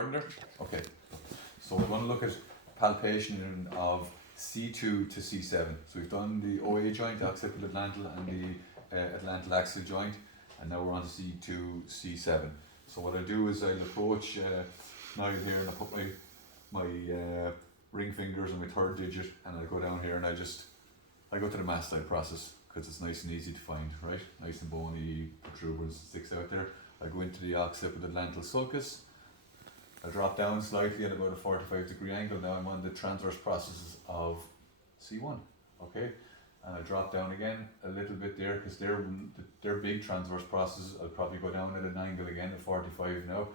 Okay, so we're going to look at palpation of C2 to C7. So we've done the OA joint, the occipital atlantal, and the atlantal axial joint, and now we're on to C2, C7. So what I'll do is I'll approach Niall here, and I'll put my ring fingers on my third digit, and I'll go down here, and I go to the mastoid process because it's nice and easy to find, right? Nice and bony, protuberance sticks out there. I go into the occipital atlantal sulcus. I drop down slightly at about a 45-degree angle. Now I'm on the transverse processes of C1, okay? And I drop down again a little bit there because they're big transverse processes. I'll probably go down at an angle again at 45 now.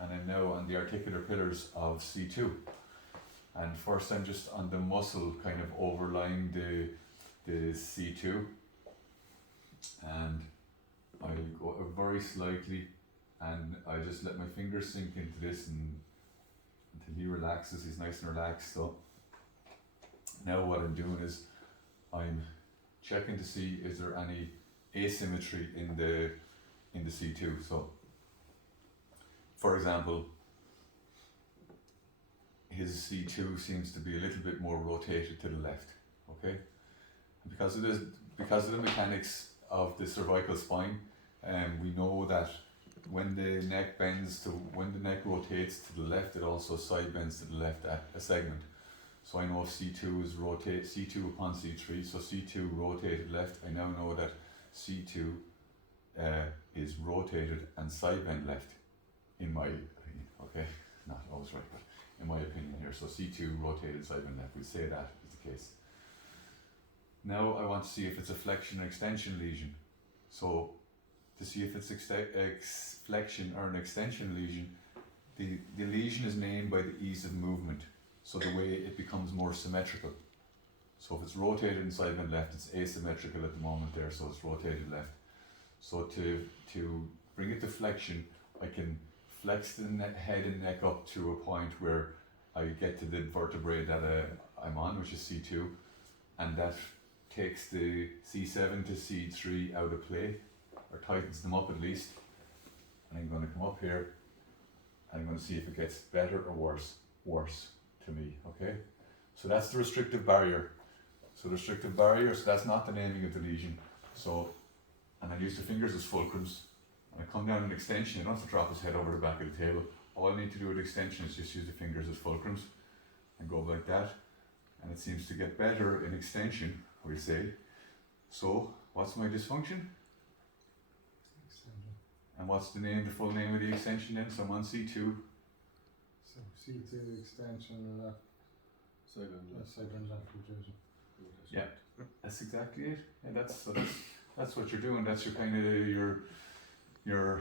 And I'm now on the articular pillars of C2. And first I'm just on the muscle kind of overlying the C2. And I go very slightly, and I just let my fingers sink into this and until he relaxes. He's nice and relaxed. So now what I'm doing is I'm checking to see is there any asymmetry in the C2. So for example, his C2 seems to be a little bit more rotated to the left, okay? And because of the mechanics of the cervical spine, we know that when the neck rotates to the left, it also side bends to the left at a segment. So I know if C2 is C2 upon C3, so C2 rotated left, I now know that C2 is rotated and side bend left, in my opinion, okay? Not always right, but in my opinion here. So C2 rotated side bend left, we'll say that is the case. Now I want to see if it's a flexion or extension lesion. So to see if it's flexion or an extension lesion, the lesion is named by the ease of movement, so the way it becomes more symmetrical. So if it's rotated and side bend left, it's asymmetrical at the moment there, so it's rotated left. So to bring it to flexion, I can flex the head and neck up to a point where I get to the vertebrae that I'm on, which is C2, and that takes the C7 to C3 out of play, or tightens them up at least. And I'm going to come up here and I'm going to see if it gets better or worse to me, okay? So that's the restrictive barrier. So the restrictive barrier, so that's not the naming of the lesion. So, and I use the fingers as fulcrums. And I come down an extension, I don't have to drop his head over the back of the table. All I need to do with extension is just use the fingers as fulcrums and go like that. And it seems to get better in extension, we say. So, what's my dysfunction? And what's the full name of the extension then? So I'm on C2. So C2 extension left, side bend left rotation. Yeah, that's exactly it. Yeah, that's what you're doing. That's your kind of your